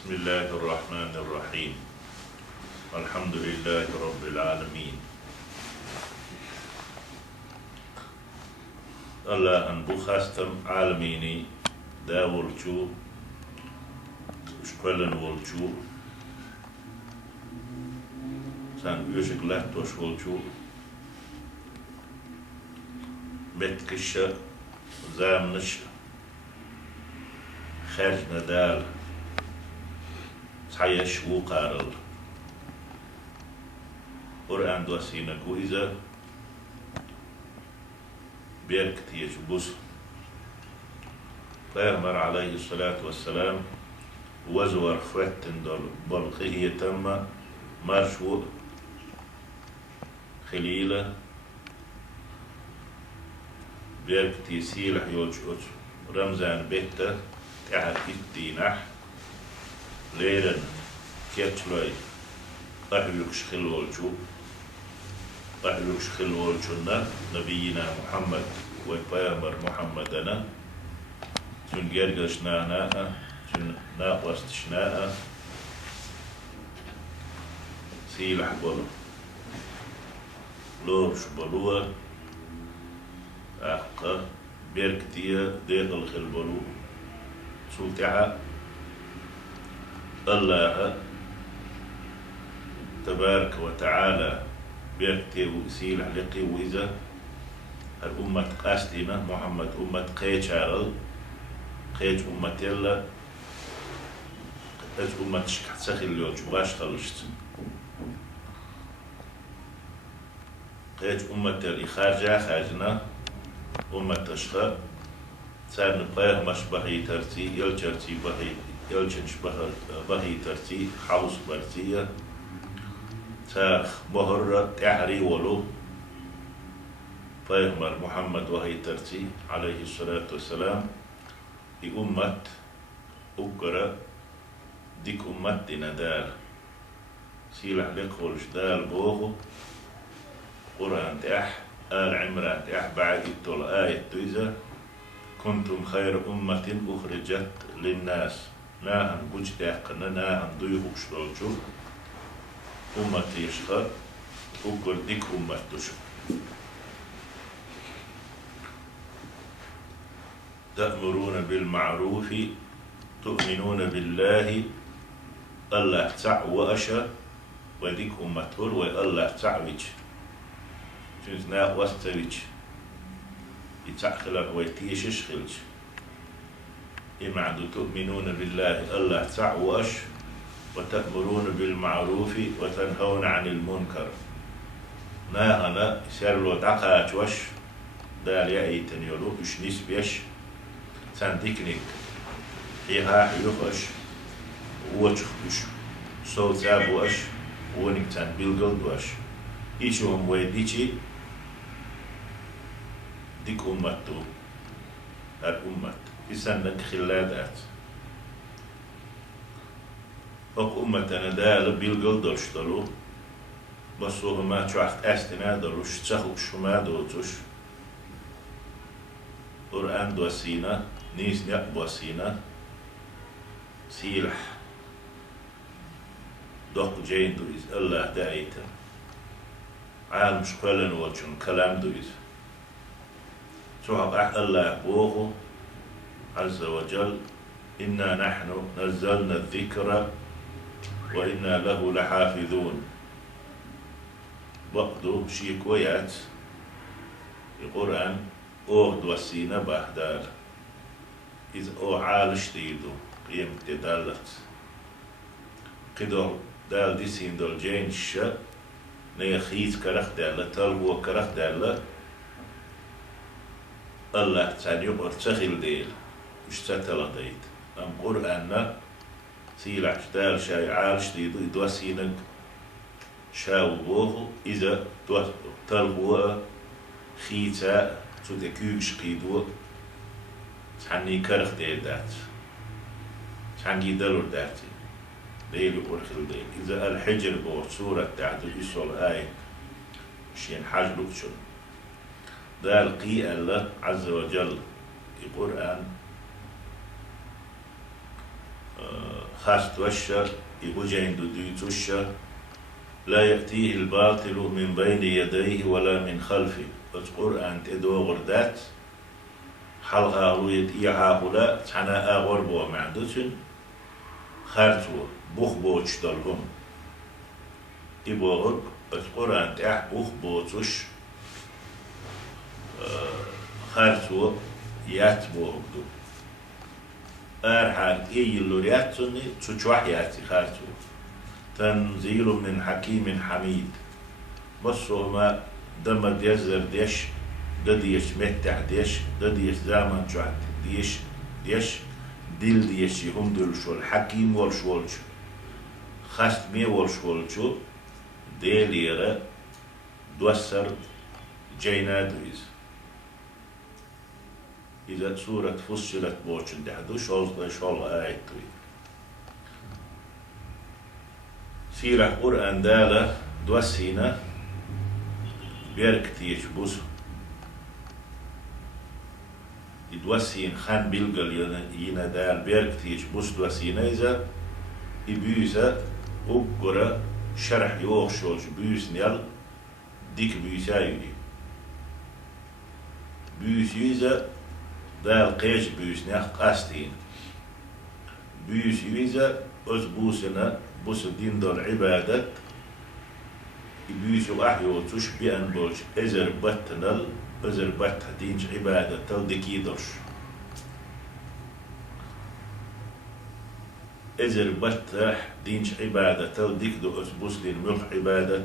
بسم الله الرحمن الرحيم. الحمد لله رب العالمين. الله أن بخاستم عالميني داولتو شكولن ولتو سان يوشك لاتوش ولتو بيتكش زامنش خارج ندال صحيش وقارل قرآن دوسينا كويزة بيركت يجبس فيغمر عليه الصلاة والسلام وزور خواتن دول بلقيه تم مرشو خليلة بيركت يسيلح يوجوج رمزان بيتا تعال الدينح ليرن كيتلوي أحيوكش خلولجو أحيوكش خلولجونا نبينا محمد وبيامر محمدنا تون جرجشنا تون ناقوستشنا سيلح بلو لورش بلوه أحقا بيركتيا ديغل خلبلو سلطعة الله تبارك وتعالى بيركتي وسيل حلقي وإذا الأمة قاستنا محمد أمة قيتشارل قيت أمة يلا قيت أمة شكحت سخي اليوج واش خلشت قيت أمة اللي خارجنا أمة تشخى سار نقاير مش بهي ترتي يلجرتي بهي يلجنش بهي ترتي حوص برتية ساخ مهرة تعري ولو فيغمر محمد وهي ترتي عليه الصلاة والسلام أمة أقرأ ديك أمة ندال سيلح لقولش دال بوغو قرآن تأح آل عمران تأح بعد الطول آية تويزة كنتم خير أمة أخرجت للناس ناهن بجتاقنا ناهن ضيوك شلوجو أمة يشخر أقر ديك أمة تشخ تأمرون بالمعروف تؤمنون بالله الله تعوى أشا وديك أمة تقول والله تعوج جنزنا واستوج يتعخلق ويتيشش خلج إمعدو تؤمنون بالله الله تعوش وتأمرون بالمعروف وتنهون عن المنكر ناهنا يسيرلو دقاج وش دال يأيتن يلو إش نسبيش تندكنك إيها يخش ووشخش صوت زابوش ونك تنبيلغل دوش إيشهم ويديشي ديك أمتو الأمة يسنك خلادات أك أمتنا دال بيلغل دوشتلو بسوه ما تشوحت أستنا دلوش تسخوك شما دوتوش قرآن دوسينا نيس نقبوسينا سيلح دوك جين دويز الله دايتا عالم شقلن وجن كلام دويز سوحق الله بوغو عز وجل إنا نحن نزلنا الذكر وإنا له لحافظون وقدو شيكويات القرآن أوغد وسينا بحدار إذ أو عالش تيدو قيم تدالت قدو دال دي سين دول جين الشا نيخيز كرخ دالة تلبو كرخ دالة الله تعالى يقر تخيل ديل مش تتلا ديت أم قرآننا سيلع دال شاي عالش ديدو يدوسينك شاو بوغو إذا تلبو خيتا تدكيوش قيدو تعني كرخ ديل دات تعني دلور داتي ديل ورخل ديل إذا الحجر بو سورة تعدو يسول آية شين حاجلوك شو دال قي الله عز وجل القرآن خاست وشة يبوجين دوديتوشة لا يأتيه الباطل من بين يديه ولا من خلفه. القرآن تدو غردات حلقة رويت إيها هلا تحنا أغربوا معدوشن خارتوا بوخ بوش دلهم إبوغك القرآن تأح بوخ بوتوش خارتوا يات بوغدو أرحال إيه اللورياتوني تشوح ياتي خارتوا تنزيل من حكيم حميد بصوا ما دم ديزر ديش ديش متع ديش ديش زمان شوحت ديش ديل ديش هم دول شو الحكيم والشولش خاست مي والشولشو ديل يرى دوسر جينا دويز إذا سورة فصلت بوشن دحدو شول آية توي سيرة قرآن دالة دوسينا بيركتيش بوسو يدوسين خان بيلقل ينا دال بيركتيش بوس دوسينا إذا يبيوسا أقرأ شرح يوخشوش بيوس نيال ديك بيوسا يدي بيوس يوزا دال قيش بيوس نيال قاستين بيوس يوزا أز بوسنا بوس دين دول عبادة يبيوسو أحيو تشبه أن بولش إزر بطنال إزر بط دينش عبادة تل دكيدرش إزر بط دينش عبادة تل ديك دو أسبوس دين ملح عبادة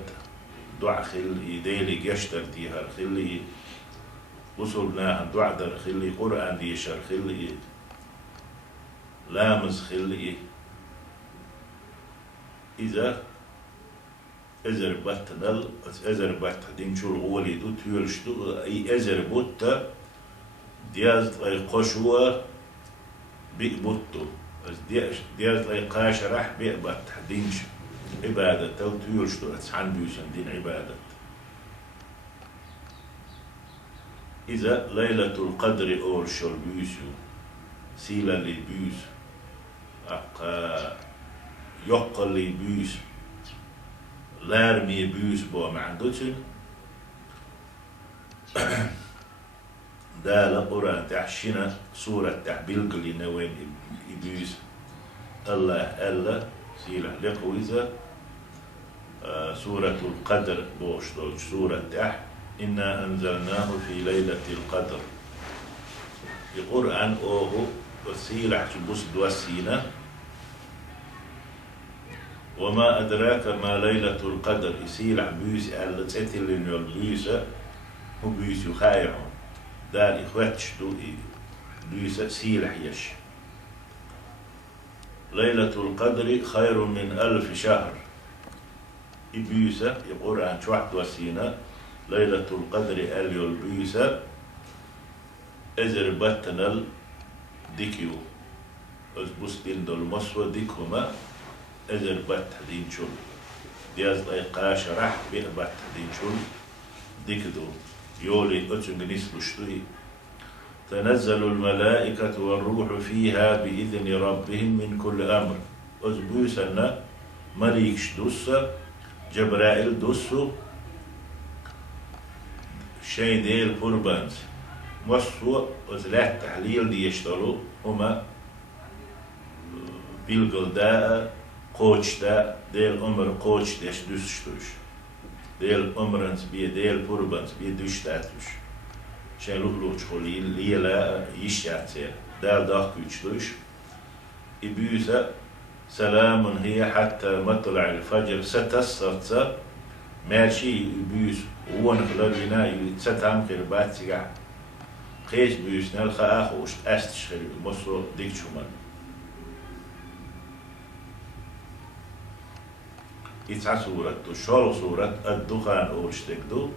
دع خلي ديلي يشتر تيها خلي وصلناها دع در خلي قرآن ديشر خلي لامز خلي إذا إزر بات دل إزر بات دين شو الغولي دو تيولشتو أي إزر بوتا دياز أي قشوة بيقبطو دياز أي قاش راح بيقبط دينش عبادة تل تيولشتو أتسحن بيوسن دين عبادة إذا ليلة القدر أول شو بيوسو سيلا اللي بيوس أقا يقل اللي بيوس لارمي بيوس بو معندوتن دا لقرآن تحشينا سورة تحبيلك اللي نوين بيوس الله سيلة لقويزة سورة القدر بوش سورة تح إنا أنزلناه في ليلة القدر القرآن أوه وسيلة تبوس دوسينا وما أدراك ما ليلة القدر يسيلع بيوس على تسيتل إنه البيوس هو بيوس يخايعون دار إخواتش دو بيوس سيلع يش ليلة القدر خير من 1000 شهر بيوس يقول عن شوحد وسينا ليلة القدر أليو البيوس إزر بطنال ديكيو أزبوس دين دول مصوى ديكهما إذا بات دين شول دياز لايقاش راح بات دين شول ديكدو يولي أتنجنيس لشتوي تنزل الملائكة والروح فيها بإذن ربهم من كل أمر أزبوسنا مليكش دوسة جبرائيل دوسو شي ديل قربانز مصوى وزلات تحليل دي يشتغلوا هما بيلقل قوش دا ديل عمر قوش ديش دوشتوش ديل عمرنس بيه ديل قربانس بيه دوشتاتوش شين لوش خولي ليلا يشاتير دال داخ كوشتوش إبيوسا سلام هي حتى مطلع الفجر ستسرت ماشي إبيوس وون خلالنا يتستعم كربات سيقع قيش بيوس نلخا آخوش أستشخري مصر ديك شمان يتسع سورة شال سورة الدخان أورشتكدو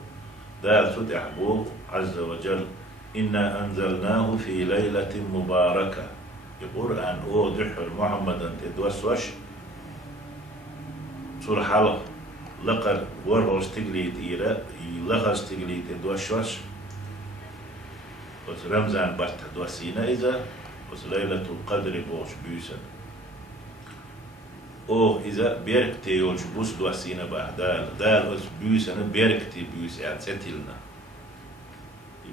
دال فتح بو عز وجل إنا أنزلناه في ليلة مباركة يقول أن دحر محمدا تدوسوش سورة حلق لقد ورغ استقليت إيرا لغا استقليت تدوسوش رمزان بس تدوسينا إذا ليلة القدر بوش بيسن أو إذا بيركتي يولش بوس دوسينا باه دال أس بيوس أنا بيركتي بيوس آل ستيلنا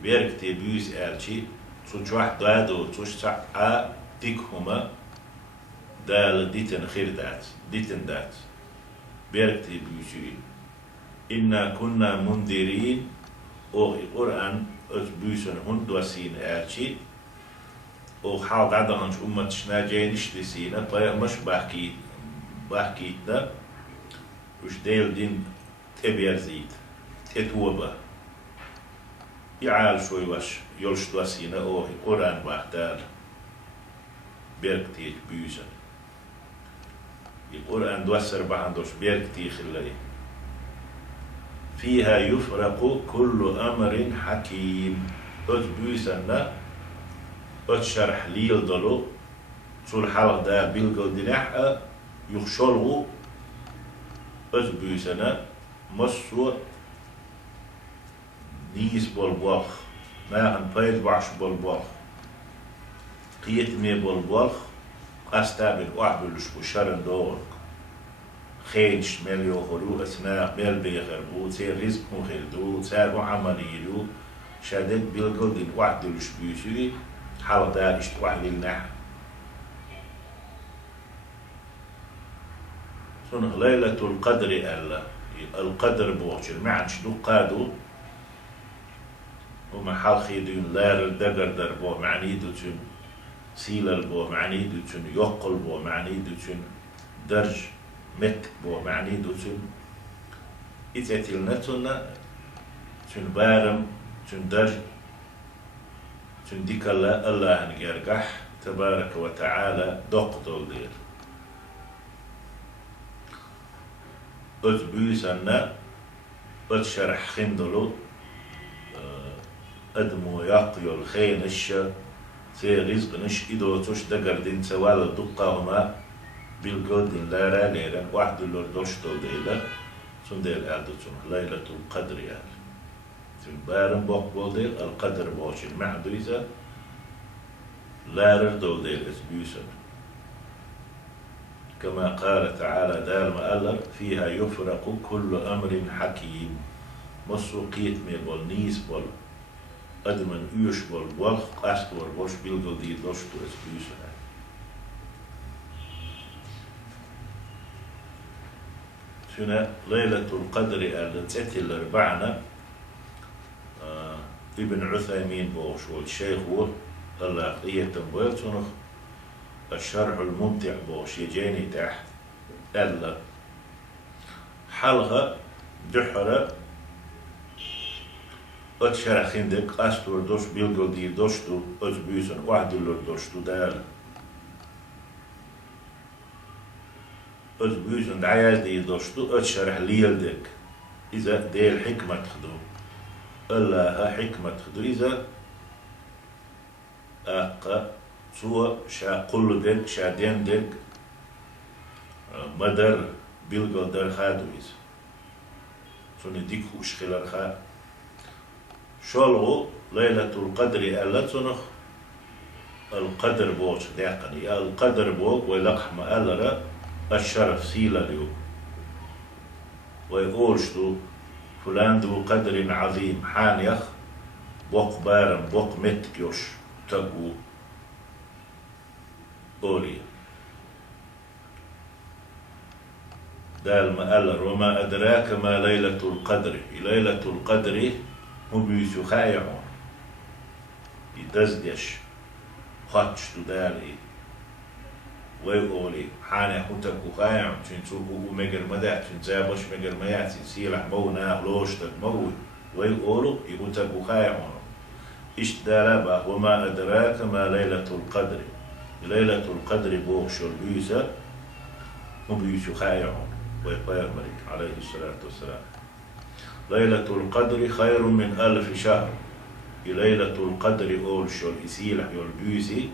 بيركتي بيوس آل شي تشوش واحد دادو تشوش ساعة تيكهما دال ديتن خير دات ديتن دات بيركتي بيوسي إنا كنا منذرين أو القرآن أس بيوسن هون دوسين آل شي أو حال عدنش أمتشنا جينش لسينا طيب مش بحكيتنا وش ديل دين تبير زيد تتوبة يعال شوي وش يلش دوسينا أو القرآن بحتال بيركتيك بيوسن القرآن دوسر بحندوش بيركتي خلي فيها يفرق كل أمر حكيم أت بيوسن أت شرح ليل دلو سول حلق دا بيلقل دناحة يخشلغو أت بيوسن مصو نيس بالبوخ ما هن بيد بعش بالبوخ قيت مي بالبوخ أستابل أعبلش بشرن دور خينش مليو خلو أسماء مل بيخربو تسير رزق مخلدو تسير عمليلو شادد بيلقل دين وعدلش بيوسي حال دا اشت واحد النح سنه ليلة القدر ألا القدر بوغش المعنى شدو قادو وما حال خيدون لار الدقر در بو معنيدو تون سيلل بو معنيدو تون يقل بو معنيدو تون درج مت بو معنيدو تون إتاتلنا تون بارم تون درج تنديك الله نجرجح تبارك وتعالى دقدل دير أتبوسنا أتشرح خندلو أدمو يقيو الخين الشا سي رزق نش إدو توش دقر دين سوال الدقة هما بالقود لا ليرا واحد اللور دوشتو ديلا سنديل أعدو ليلة القدر يعني بارم بوق بولدير القدر بوشين معدويزة لارر دولدير اسبيوسن كما قال تعالى دار مألر فيها يفرق كل أمر حكيم مصر قيت مي بول نيس بول أدمن يوش بول بولخ أسكور بوش بيلغو دي دوشتو اسبيوسن سنة ليلة القدر التي الأربعنا ابن عثيمين بوش والشيخ هو الله يتنبويل سنخ الشرح الممتع بوش يجيني تحت ألا حلقة دحرة أتشرح خندق أستور دوش بيلغل دي دوشتو أتبيوسن واحد اللور دوشتو دال أتبيوسن دعياز دي دوشتو أتشرح ليل دك إذا دي الحكمة تخدو الله حكمة خدو إذا أقا سوى شا قل دك شا دين دك مدر بيلغل در خادو إذا سوني ديك خوش خلال خا شالغو ليلة القدر ألا تنخ القدر بوش داقني القدر بوك ويلقح ما ألا الشرف سيلا ليو ويقولشتو فلان ذو قدر عظيم حانيخ بوق بارم بوق متكيوش تقو أولي دال ما ألر وما أدراك ما ليلة القدر ليلة القدر مبيسو خايعون يدزدش خاتشتو دالي ويقولي حاني حوتك وخايعون تنسوكو مجر مدع تنزابش مجر مياتي سيلح مونا لوشتك موي ويقولوا يحوتك وخايعون اشتدالبا وما أدراك ما ليلة القدر ليلة القدر بوغشو البيسة مبيسو خايعون ويقيمرك عليه الصلاة والسلام ليلة القدر خير من 1000 شهر ليلة القدر أولشو الإسيلح يولبيسي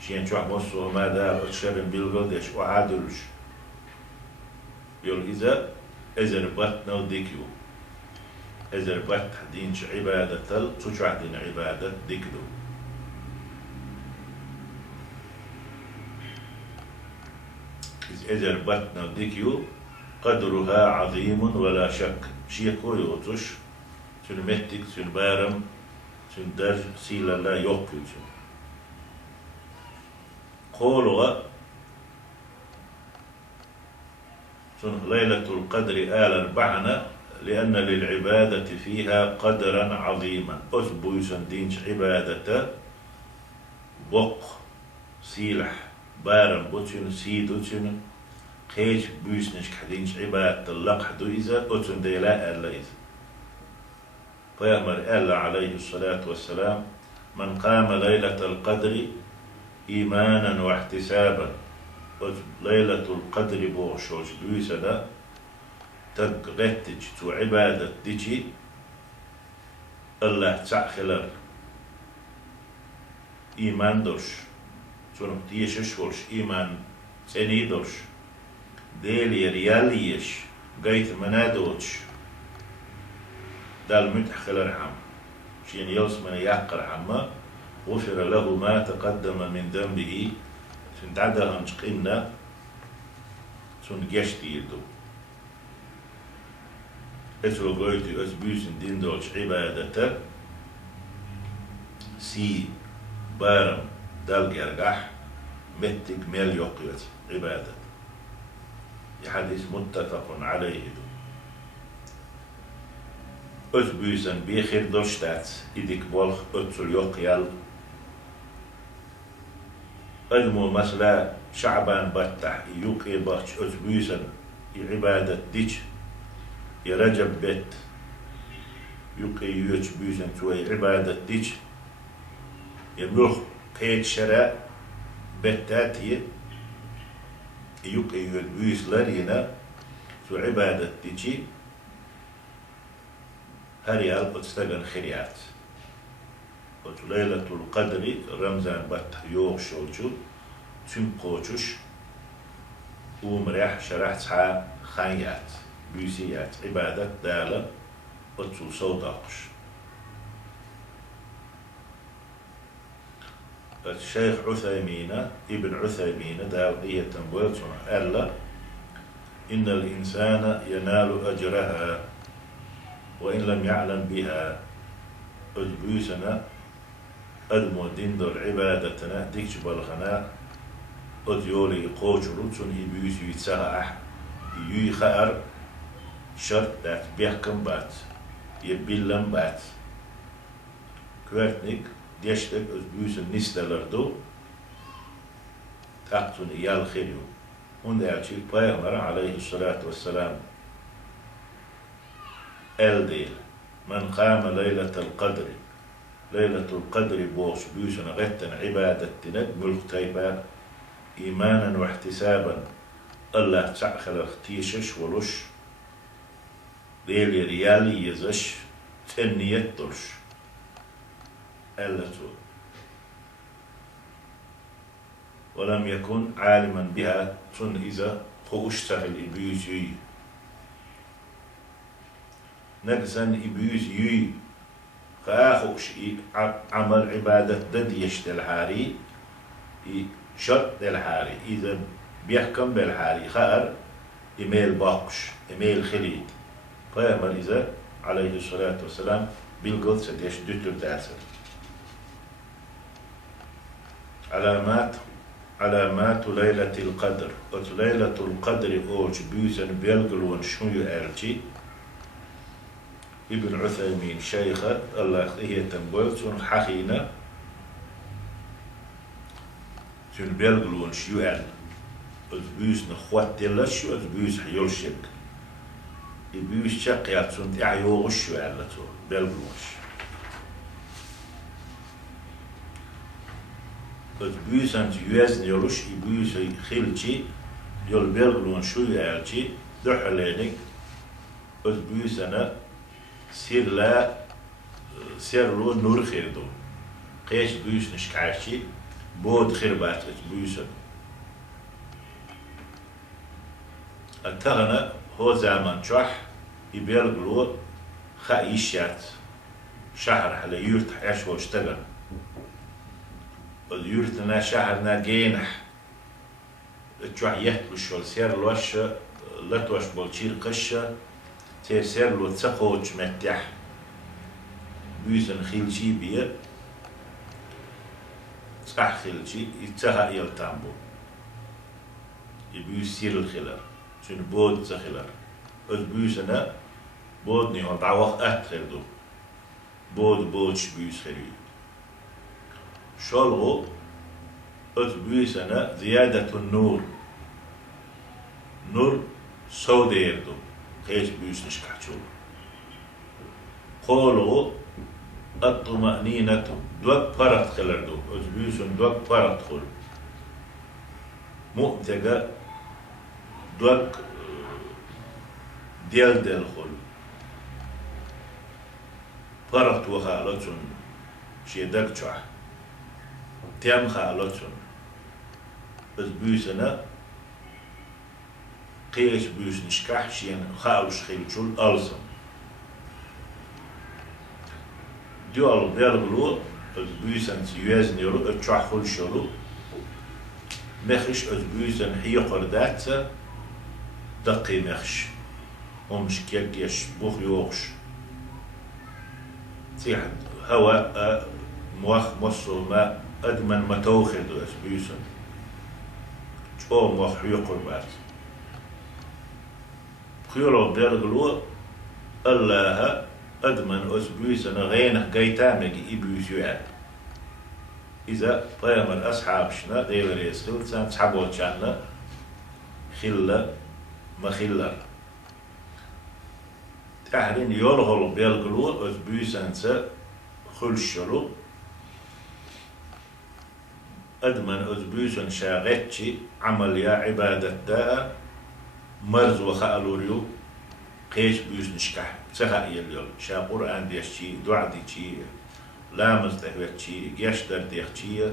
شين شوح مصو ما دار أتشرن بالقدش وعادلش يول إذا إذا بطنا وديكيو إذا بط دينش عبادة تل تشوح دين عبادة ديكدو إذا بطنا ديكيو قدرها عظيم ولا شك شيء كويوتش تن متك تن بارم تن درج سيلا لا يوكل قولوا تن ليلة القدر أربعنا لأن للعبادة فيها قدرا عظيما أسبوع سندينش عبادة بق سيلح بارم بوتشن سيدوتشن خيش بوسنش كحدينش عبادة اللقحدو إذا أتن ديلا ألا إذا فيأمر ألا عليه الصلاة والسلام من قام ليلة القدر إيمانا واحتسابا ليلة القدر بوشوش بوسنا تقرتج تو عبادة ديجي الله تسعخلر إيمان دوش تونم تيشش ولش إيمان سني دوش ديلي رياليش قيت منادوش دال متحخلر حم شين يوس من يحقر حما غفر له ما تقدم من ذنبه سنتعدى هنشقنا سنجشت يدو اسو قويتي اسبوسن دين دولش عبادة سي بارم دال جرجح متك ميل يقيت عبادة حديث متفق عليه دو اسبوسن بيخير دولشتات إديك بولخ اتسل يقيال المو مثلا شعبان بطح يقي باتش اسبوسن عبادة ديش يرجب بيت يقي يوش بوزن توي عبادة ديش يملوخ قيد شراء بيتاتي يقي يوش بوز لرينا تو عبادة ديشي هريال اتستغن خريات وتو ليلة القدر رمزان بطح يوغ شوچو تم قوچوش ومريح شرح تحا خانيات بيسيات عبادة دالة وتسو صوتاقش الشيخ عثيمين ابن عثيمين داوية تنبويتون ألا إن الإنسان ينال أجرها وإن لم يعلم بها أدبوسنا أدمو ديندر عبادتنا ديكش بالغنا أديولي قوشلو تون إبيوس يتساها يوي خار شرط دات بيحكم بات يبيلم بات كوارتنيك ديشتك أزبوس النستلردو تاقتون إيال خيريو هون دعتي بيغمر عليه الصلاة والسلام الديل من قام ليلة القدر ليلة القدر بوش بيوسنا غتن عبادة تنك ملك تيبان إيمانا واحتسابا الله تعخل اختيشش ولش ديلي ريالي يزش تنية درش ألتو ولم يكن عالما بها تن إذا خوشتغل إبيوز يي نقزن إبيوز يي خاخوش عمل عبادة دد يشتل حاري شرط الحاري إذا بيحكم بالحاري خار إيميل باقش إيميل خليد فيأمر إذا عليه الصلاة والسلام بالقدس ديش دتر تأثر علامات ليلة القدر ليلة القدر أوج بيوزن بيلقلون شنو يأرجي ابن عثيمين شيخ الله هي تنبوت حقينا تن بيلقلون شو أل أتبوس نخوات دلش وأتبوس حيولشك يبوس شقيات سنت يعيوغش شو ألتو بيلقلونش أتبوس أنت يوزن يولش يبوس خيلتي يول بيلقلون شو يألتي دحلينك أتبوس أنا سير لا سير لو نور خير دو قيش بوس نشكعشي بود خير بات بوسن التغنى هو زمان شح يبيرقلو خايشات شهر على يورت حياش واشتغل واليورتنا شهرنا جينح تجوع يحتلش والسير لوش لا توش بالشير قشة تير سير لو تسخوش متح بيزن خيلشي بيه صح خيلشي يتسها يلتامبو يبيو سير الخلر شن بود زخلر از بيزنا بودني هو بعوق أتخردو بودش بيز خري شلغو از بيزنا زيادة النور نور سوديردو خيش بيز نشكحشو قولو الطمأنينة دوك فرط خلردو از بيزن دوك فرط خل مؤتقى دوك ديال خل فرط وخالتون شيدك شح تيام خالتون از بيزنا قيش بيز نشكح شين خالوش خيلشول ألزم ديال بيرغلو از بيزن سيوزن يرو اتشح خلشلو مخش از بيزن هي قرداتsa دقي مخش ومش كيش بوخ يوخش تيح هواء موخ مصر ما أدمن ما توخد از بيزن شو موخ يقربات خيرو بيرغلو الله أدمن از بيزن غينه قيتامك إبيزيوات إذا قيم الأصحاب شنا دير يسخل سان صحابو شانا خلة ما خلة تحرين يلغل بيلغلو از بيزن سا خلشلو أدمن از بيزن شاغتشي عمل يا عبادة دا مرز وخالوريو قيش بيز نشكح سخا يليل شا قرآن ديشي دعا ديشي لامز تهوتشي جيشتر ديشي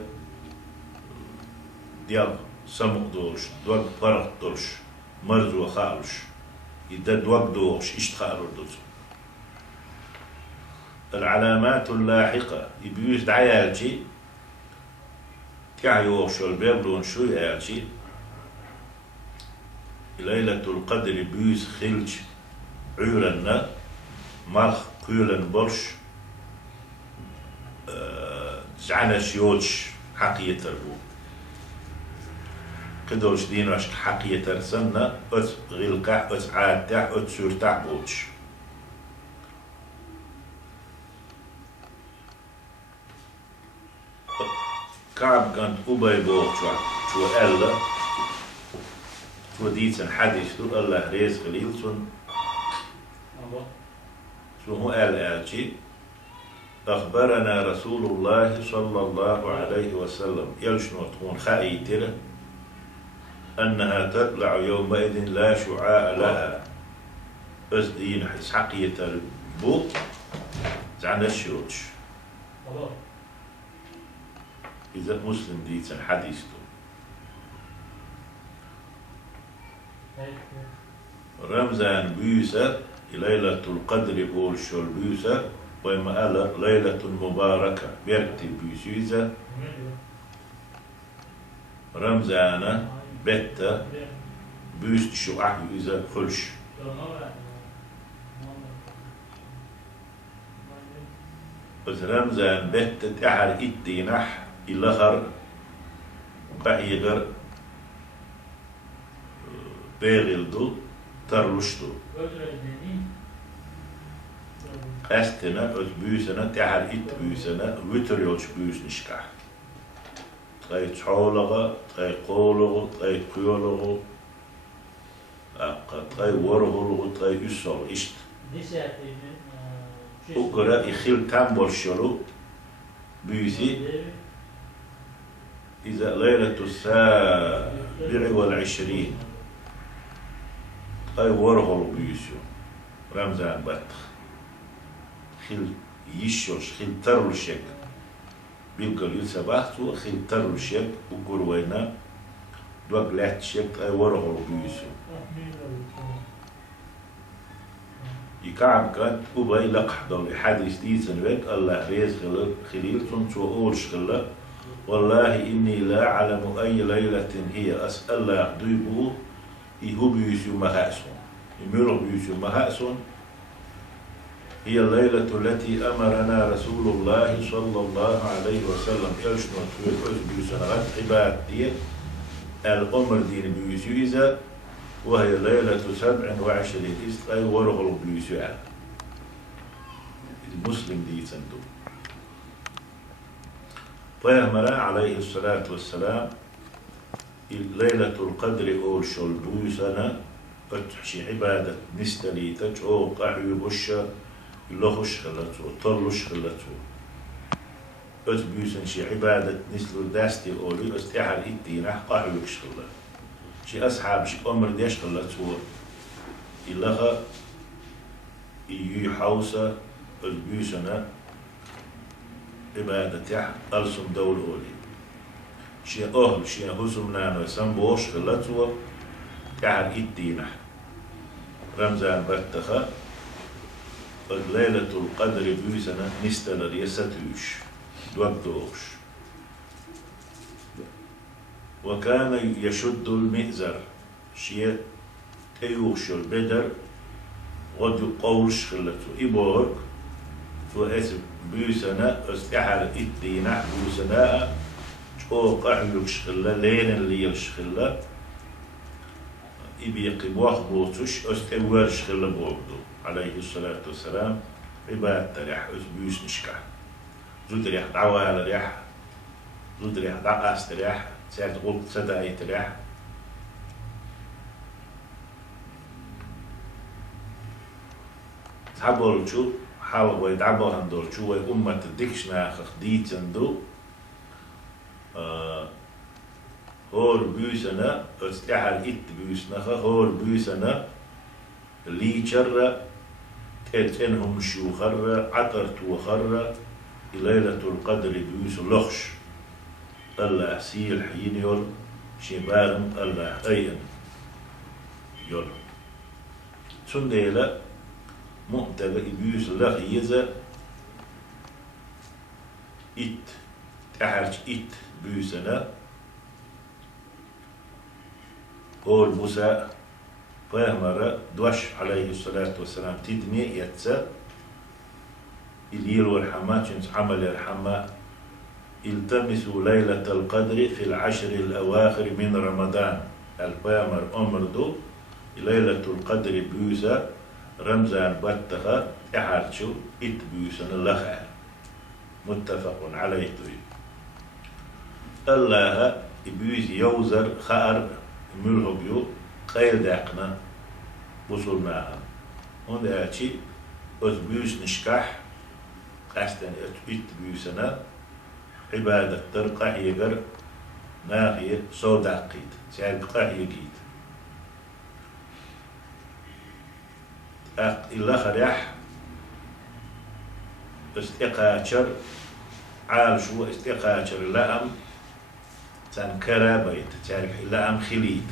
ديال سمق دوش دوق فرق دوش مرز وخالوش يدا دوق دوش اشتخالور دوش العلامات اللاحقة يبيوز دعيالجي تعيوش والبيبلون شو يالجي ليلة القدر بيوز خلج عيرنا مالخ قيلن برش زعنا شيوتش حقية تربو قدوش دينوش حقية ترسلنا أت غلقح أت عادتح أت سورتح بوتش كعب كانت أبي بوخ شو ألا شو ديتسن حديث دو الله ريز خليلسون شو هو آلشي أخبرنا رسول الله صلى الله عليه وسلم يلشنو تكون خائتر أنها تطلع يومئذ لا شعاع لها أزدين حقية البوق زعنا الشيوتش إذا مسلم ديتسن حديثته رمزان بيوسة ليلة القدر بول شول بيوسة وما قال ليلة مباركة بيركتي بيوسيزة رمزانا بيتا بيوست شو أحيو إذا خلش بس رمزان بيتا تحر إتينح إلخر قعيغر بيغلدو ترلشتو أستنا أز بيسنا تحر إت بيسنا ويتريوش بيس نشكح تغي تحولغا تغي قولغا تغي قيولغا تغي ورغلغا تغي يسول إشت وقرأ يخيل تنبول شلو بيسي إذا ليلة 27 تغي ورغلغا بيسيو رمزان بطخ خيل يشوش خيل ترلشك بيلقى يلسباحتو خيل ترلشك وقروينا دوك لاتشك اي ورغل بيسو يكعب كانت أبا إلا قحضو حديث ديزن ويك الله ريز خليل سنسو أولش خلا والله إني لا أعلم أي ليلة هي أسأل الله ديبو إيهو بيسو مهاسون يميرو بيسو مهاسون هي الليلة التي أمرنا رسول الله صلى الله عليه وسلم إلشنو تفيد بيسو نغت عباد دين الأمر دين بيسو إذا وهي ليلة 27 أي ورغل بيسو المسلم دي تندو فيهمر عليه الصلاة والسلام ليلة القدر أول شل بيسنا فتحشي عبادة نستلي تجعو قعي بشا لخش خلتو طلش خلتو بيسن شي عبادة نسلو داستي أولي استحال إدينا قعي بش خلت شي أصحاب شي أمر ديش خلتو إلها إيو حوسة بيسنا عبادة يح ألسم دول أولي شي أهل شي هزم نانو سنبوش خلتو تعال إدينا رمزان بتخا ليلة القدر بيسنا نستل ريستوش دوبدوش وكان يشد المئزر شيء تيوش البدر ودو قوش خلتو إبورك فأسب بيسنا استحر إدينا بيسنا شوق أحلوش خلا لين اللي يلشخلا إبي قبوخ بوتش أستورش خلا بوغدو عليه الصلاة والسلام عباد تريح أسبوش نشكح زود ريح دعوة ريح زود ريح دعاس تريح ساعد قلت صداي تريح تعبول شو حاول ويدعبوا هندول شو أمة الدكشنا خديت عندو هور بيسنا استحر إت بيسنا هور بيسنا اللي شر تأتنهم شو خر عطر تو خر ليلة القدر بيس لخش الله سيل حين يول شبارم الله أين يول سنديلا مؤتبع بيس لخ يزا إت تحرج إت بيسنا قول موسى فيهمر دوش عليه الصلاة والسلام تدمي يتسا اليل والحما جنس عمل الحما التمسوا ليلة القدر في العشر الأواخر من رمضان الفيهمر أمردو ليلة القدر بيوسا رمزان بتخا احرشو ات بيوسن اللخا متفق عليه توي الله بيوس يوزر خار ملهبيو خير داقنا بوصلناها هون اتشي أز بيوس نشكح قاستن ات بيوسنا عبادة ترقى يقر ناهي صوداقيد سعد قاهيقيد إلا خريح استقاچر عالشو استقاچر لأم تان كرابيت تعرف لأم خليد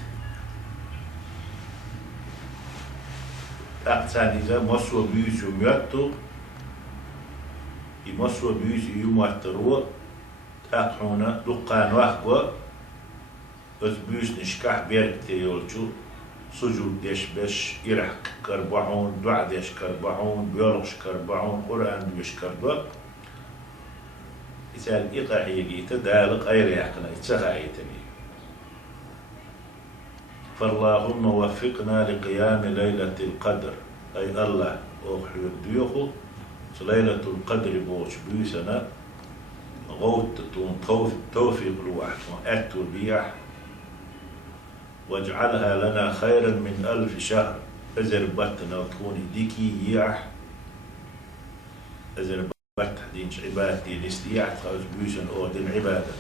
أقتان إذا مصوى بيوس يميتو يمصوى بيوس يموترو تاقحونا دقان واحقوا بس بيوس نشكح بيركتي يولجو سجود ديش بش يرح كربعون دعاء ديش كربعون بيولغش كربعون قرآن ديش كربع إذا إقاع يجيت دالق غير يحقنا إتسخايتني فاللهم وفقنا لقيام ليلة القدر أي الله أخير ديوخو ليلة القدر بوش بيسنا غوت توفيق الواحد وأتو بيح واجعلها لنا خيرا من 1000 شهر أزر بطنا وتكوني ديكي ياح أزر بط دينش عبادتي نستياح تخرج بيوشن أو دين عبادة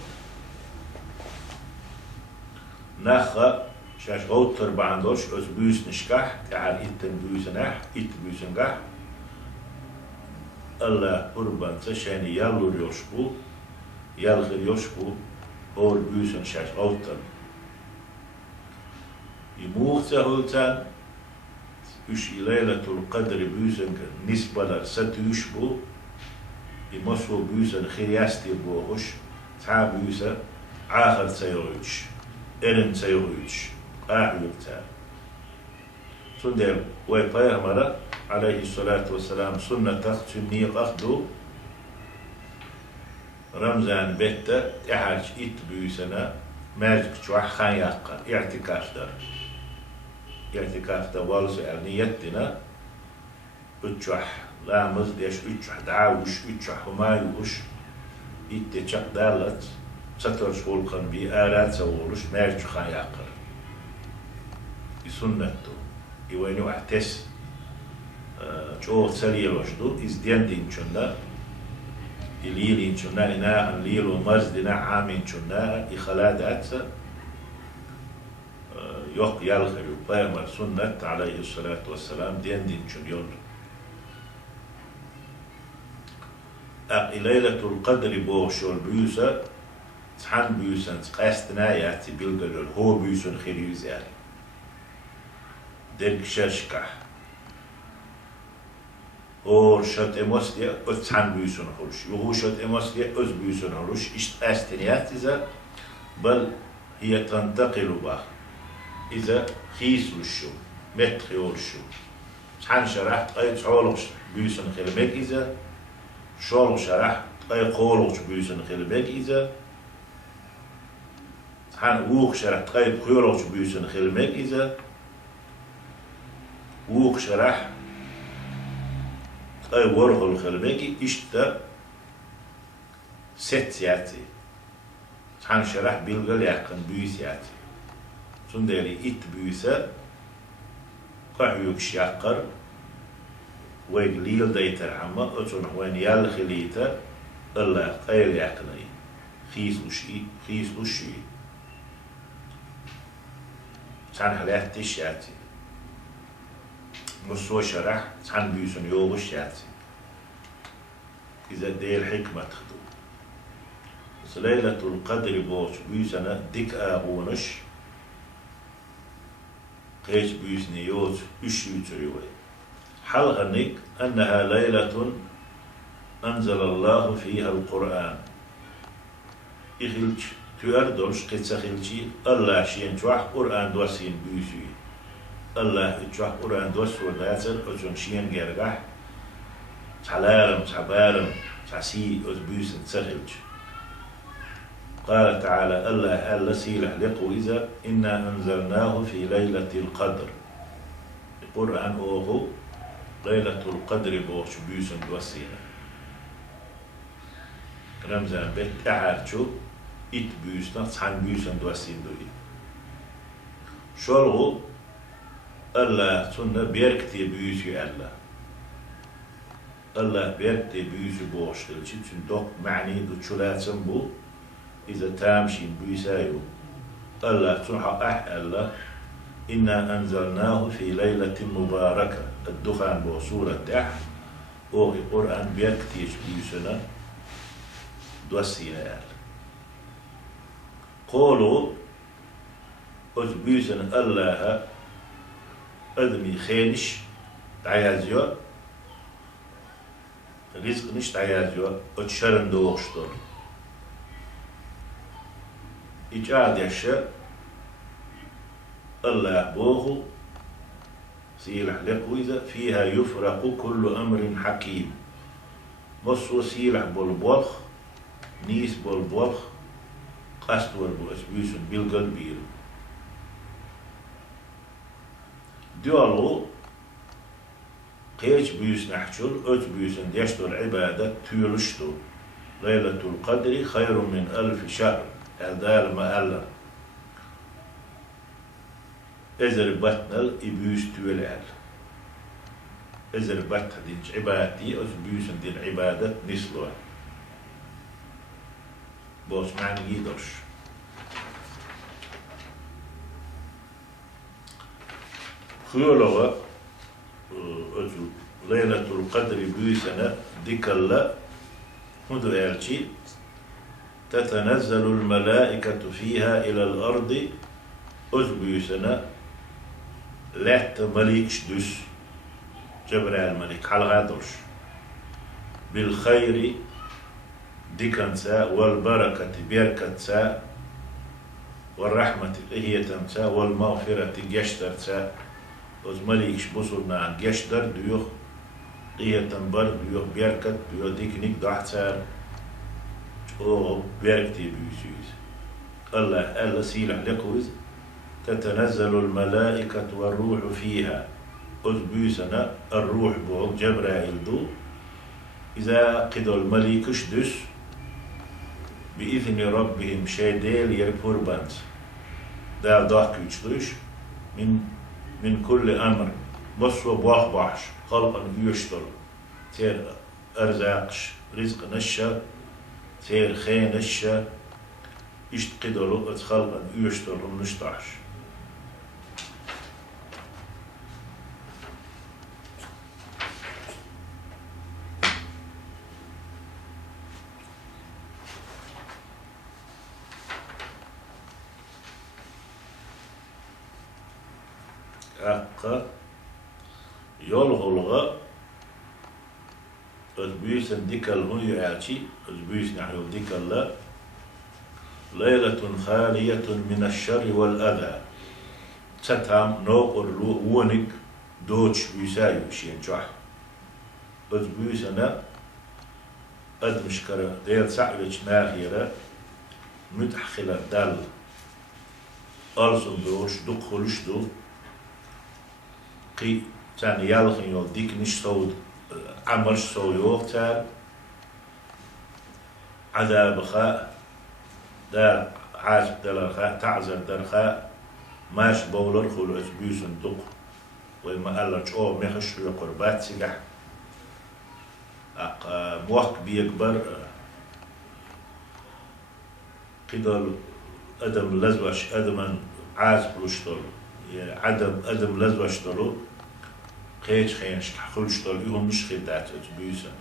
نخا شاش غوتر باندوش أز بيوس نشكح تعال إتن بيوسنح إت بيوسنقح الله قربان تشاني يالو يوشبو يالغر يوشبو أول بيوسن شاش غوتر يموت هولتان يش ليلة القدر بيوسن نسبة لرست يشبو يمسو بيوسن خياستي بوغش تعب يوسف آخر سيرويش إرن سيرويش يبتال سندر ويبايغمرة عليه الصلاة والسلام سنة تخت أخدو رمزان بيتا إحاج بيوسنا ماجك شوح خان يقر اعتكاف دا والس نيتنا اتشوح لامز ديش اتشوح دعاوش اتشوح همايوش اتشاق دالت ستر شغل قن بي آلات سوولش ماجك خان يقر سنته يوينو اعتس شو سريروش دو ازدين دين شنا يليلين شنا إنا ليل ومزدنا عامين شنا إخلاد أتسا يوق يالخر يبايمر سنة عليه الصلاة والسلام دين شن يول ليلة القدر بوشول بيوسا تحن بيوسا تقاستنا ياتي بيلقل هو بيوسا خيريوز يعني دينك شاشكح او شات اموسليا اتحن بيوسن هولش يهو شات اموسليا از بيوسن هولش اشت استنيات اذا بل هي تنتقل بها اذا خيس الشو متخيول الشو تحن شرحت اي تعولش بيوسن خلمك اذا شورو شرحت اي قولش بيوسن خلمك اذا تحن ووخ شرحت اي قولش بيوسن خلمك اذا ووخ شرح أي ورغل خلبكي إشتا ست سياتي تحن شرح بيلغل يقن بيوس ياتي سندري إت بيوسا قحيوك شاقر ويقليل ديتر عما أتون وين يالخليتا الله قيل يقني خيس لشي تحن حلات تشياتي مستوى شرح تحن بيوسن يوغش ياتي إذا دي الحكمة تخدو بس ليلة القدر بوش بيوسنا ديك آغونش قيش بيوسني يوز إش يتريوي حلغنك أنها ليلة أنزل الله فيها القرآن إخلج تؤردلش قد خلجي الله شين توح قرآن دوسين بيوسي الله يتوح قرآن دوس وداتر أجون شين جرجح تعلارم تعبارم تعسي أزبيس تسخلج قال تعالى الله ألا سيلح لقو إذا إنا أنزلناه في ليلة القدر القرآن أوهو ليلة القدر بوش بيسن دوسينا رمزان بيت أعارشو إت بيسنا تحن بيسن دوسين دوي شرغو الله سنة بيركتي بيوسي الله بيركتي بيوسي بوش خلشي تندوق معني دو تشولات سنبو إذا تامشين بيسايو الله سنحق الله إنا أنزلناه في ليلة مباركة الدخان بوصورة تح أو القرآن بيركتيش بيوسنا دوسينا قولوا أزبيسن الله أدمي خينش تعيازيو رزق نش تعيازيو أتشرن دوغشتر إجاد يشا الله بوغو سيلح لقويزة فيها يفرق كل أمر حكيم مصو سيلح بالبوخ نيس بالبوخ قصد والبوسبيسن بالقلبير ديالو قيش بيوس نحشل أت بيوسن ديشتو العبادة تيولشتو ليلة القدر خير من 1000 شهر الدال ما ألا إذا بطنل إبيوس تيولال إذا بطن دينش عبادتي أت بيوسن دين عبادة نسلوها بوس معني يدرش خيولوا ليلة القدر بيسنا ديكلا هدو يالشي تتنزل الملائكة فيها إلى الأرض أزبيسنا لا مليكش دوس جبريل الملك على غادرش بالخير ديكنسا والبركة بيركتسا والرحمة إهيتنسا والمغفرة جشترسا وز مليكش بصرنا جشتر ديوخ إهيتن بر ديوخ بيركت ديوخ ديكنيك دحتسار أو بيركتي بيسيس الله سيلح لقوز تتنزل الملائكة والروح فيها أذبيسنا الروح بوغ جبرائيل دو إذا قدوا الملكش دس بإذن ربهم شيديل يربور بانس دا ضاق يجلوش من كل أمر بصوا بواخ بحش خلقا يشتر تير أرزاقش رزق نشا تير خين نشا اشتقدوا خلقا يشتر نشتعش أقا يولغلغا أذبيسن ديكال هو يعطي أذبيسن نحن ديكال لا ليلة خالية من الشر والأذى تتام نوقر ونك دوتش بيسايو شين جح أذبيسنا أدمشكرا دير سعبش ناخيرا متحخلة دال أرسل دوش دخلش دو قي تاني يالخن يول ديك نش سود عمرش سو يوغتار عذاب خاء دا عازب دلرخاء تعزر درخاء ماش بولر خلو اسبيسن دق وما ألا جو مخش قربات سيقح موقت بيكبر قدر أدم لزوش أدما عازب لشتر عدم أدم لزوشتلو قيش خينش خلشتل يهم مش خدات أتبيسن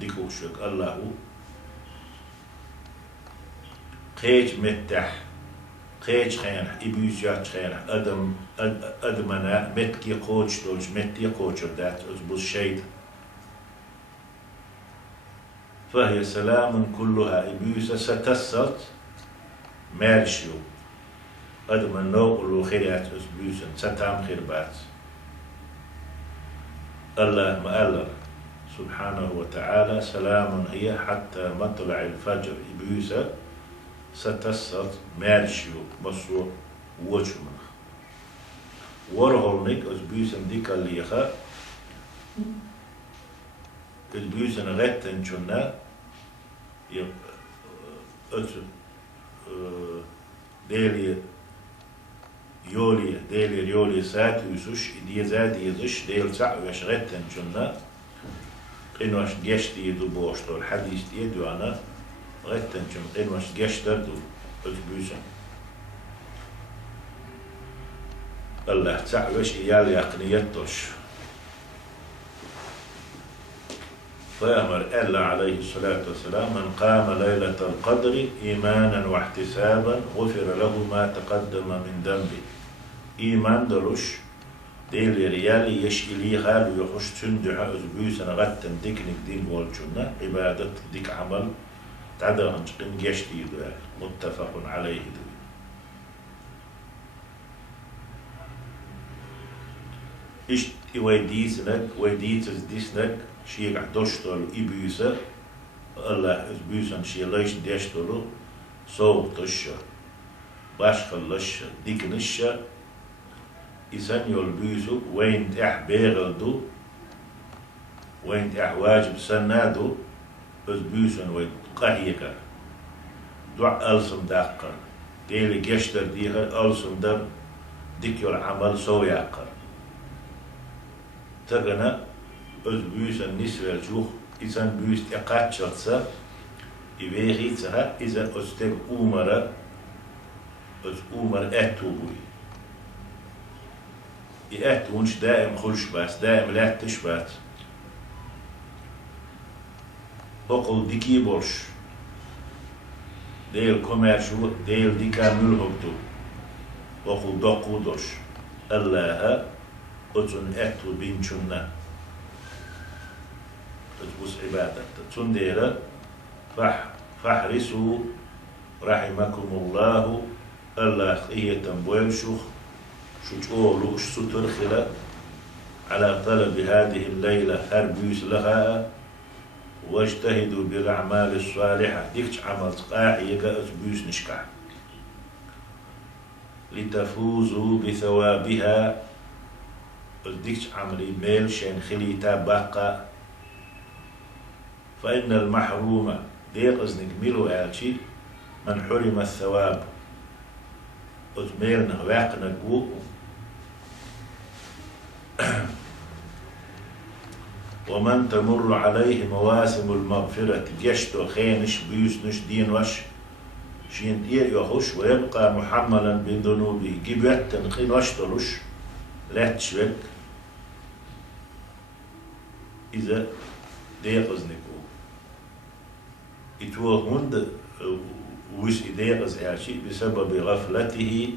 ديكو شك الله قيش متح قيش خين إبيسيات خين أدمنا متكي قوش دولش متكي قوش دات أتبوس شيد فهي سلام كلها إبيسة ستسط مارشيو أدم نوقلو خيرات أسبوسن ستام خيربات الله مألر سبحانه وتعالى سلام هي حتى مطلع الفجر إبيوسا ستسط مارشيو مصر وجمنا ورهولنك أسبوسن ديك الليخا أسبوسن غتن جنا ديلي يولي سات يسوش دي زاد يزش ديل سع وشغتن جنا قنوش جشتي دو بوشتو الحديث يدو أنا غتن جن قنوش جشتر دو أتبوسن الله سع وش إيال يقنيتوش فأمر ألا عليه الصلاة والسلام من قام ليلة القدر إيمانا واحتسابا غفر له ما تقدم من ذنبه إيمان دلوش ديل ريالي يشئلي خالو يخش تندح أزبوسنا غتن ديكنك دين والجنة عبادة ديك عمل تعدى هنشقين جشتي متفق عليه دو. إيش ويديتس ديسنك شيء دوشتول إبيوسا الله إبيوسن شيء ليش ديشتولو صوت تشا باشخلش ديكنشا إسان يلبيسو وين تح بيغلدو وين تح واجب سنادو إبيوسن وين قهيكا دع ألسم داقر ديلي جشتر ديها ألسم دم ديكيول عمل سوياقر تغنى أذبيسن نسر الجوخ إذا بيست إقاتشرتسا إبيغيتها إذا أستغ أمر أتوبوي إأتونش دائم خلش باس دائم لا تشبات أقل ديكي برش ديل كوميرشو ديل ديكا ملهبتو أقل دقو درش الله أتون أتو بينشنا تبوس عبادة تنديرا فاحرصوا رحمكم الله الله إيه تنبويل شو تقولوا ستر خلا على طلب هذه الليلة هربيس لها واجتهدوا بالأعمال الصالحة ديكش عمل قاعي يقاس بيوس نشكع لتفوزوا بثوابها ديكش عملي ميل شين خليتا باقا فإن المحروم ديق أزنك ميلو آلشي من حرم الثواب أتميل نغواق نقوق ومن تمر عليه مواسم المغفرة جشتو خينش بيوس نش دين وش شين يخش ويبقى محملا بذنوبه جبت تنخين وشتلوش لا تشوك إذا ديقزنكو إتوه هند وش ديقز عاشي بسبب غفلته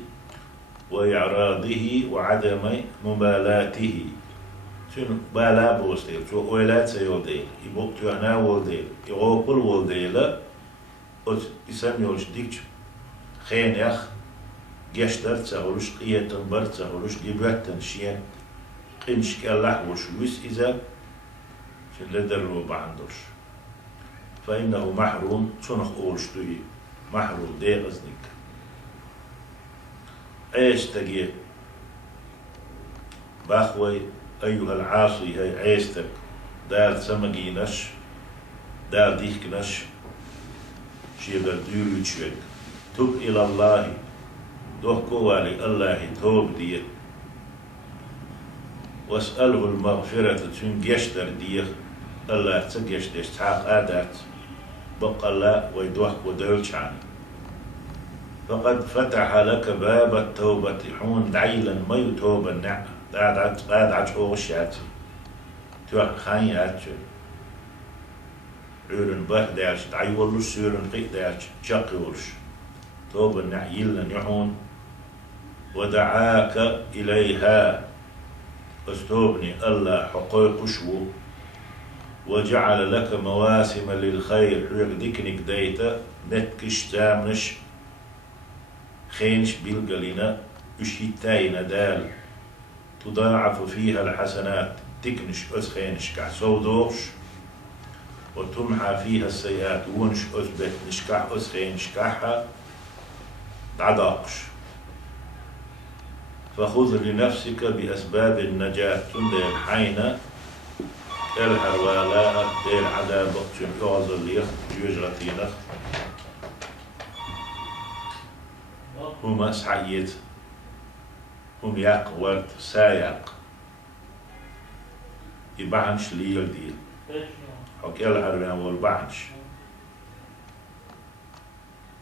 وإعراضه وعدم مبالاته شنو بالا بوستيل شو أولاد سيوديل يبوك تهنا ولديل يغوقل ولديل يسميوش ديكش خين يخ جشتر تسهلوش قية تنبر تسهلوش جبهة شين قنش كالله وشويس إذا شن لدروا بعندوش فإنه محروم شنخ أولشتوي محروم دي غزنك عيش تجي باخوي أيها العاصي هي عيشتك دار سمجينش دار ديكنش شيغر ديوتشك تب إلى الله دوكو والي الله توب ديه واسأله المغفرة تون جشتر ديه الله تجشتر تحاق آدات بقى الله ويدوح ودولشان فقد فتح لك باب التوبة حون دعيلا ما يتوب النعمة قاد أوشاتي توح خانياتي عورن باه داش تعيولوش سيرن قيق داش شاقيولش توب النعيلا يحون ودعاك إليها استوبني الله حقوق شو وجعل لك مواسم للخير يقديك ديتا نتكش تامنش خينش بالقلينا اشيتاين دال تضاعف فيها الحسنات تكنش خينش كحسودوش وتمحى فيها السيئات ونش أثبت نشكح خينش كحها تعداقش فخذ لنفسك بأسباب النجاة تندين حين الهروالاء دير عذاب تنقاظ الليخ جوجرتينخ هما سعيد هم ياق ورد سايق يبعنش ليل ديل حكي الهروان والبعنش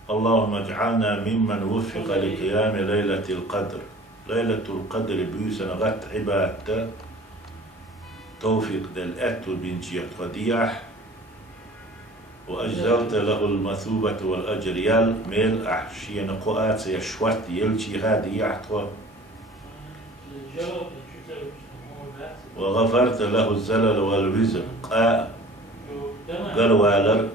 اللهم اجعلنا ممن وفق لقيام ليلة القدر ليلة القدر بيوسن غت عبادة توفيق دل أتو بنجيات قديح وأجزلت له المثوبة والأجر يال ميل أحشين قوات يشوت يلشي هادي يحتوى وغفرت له الزلل والوزر قال والر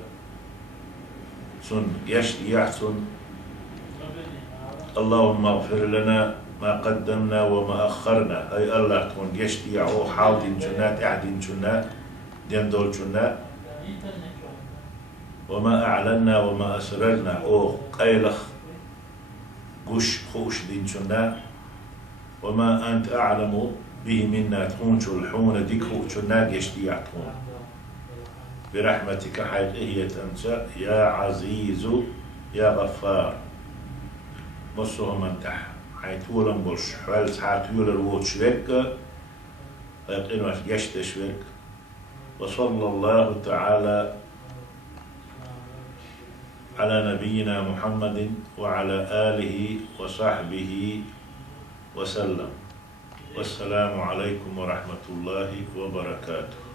سن يشتي يحسن اللهم اغفر لنا ما قدمنا وما أخرنا أي الله تكون يشتي أو حاضن جنات أعدين جنات دين دول جنات وما أعلنا وما أسررنا أو قيلخ قش خوش دين جنات وما أنت أعلم به منا تكون شلحون ديكو جنات يشتي يعتون برحمتك حقيقية أنت يا عزيز يا غفار مصهم انتح حيتولا بوش حوالت حاتولا الووت شويك فيقين واش جشت شويك وصلى الله تعالى على نبينا محمد وعلى آله وصحبه وسلم والسلام عليكم ورحمة الله وبركاته.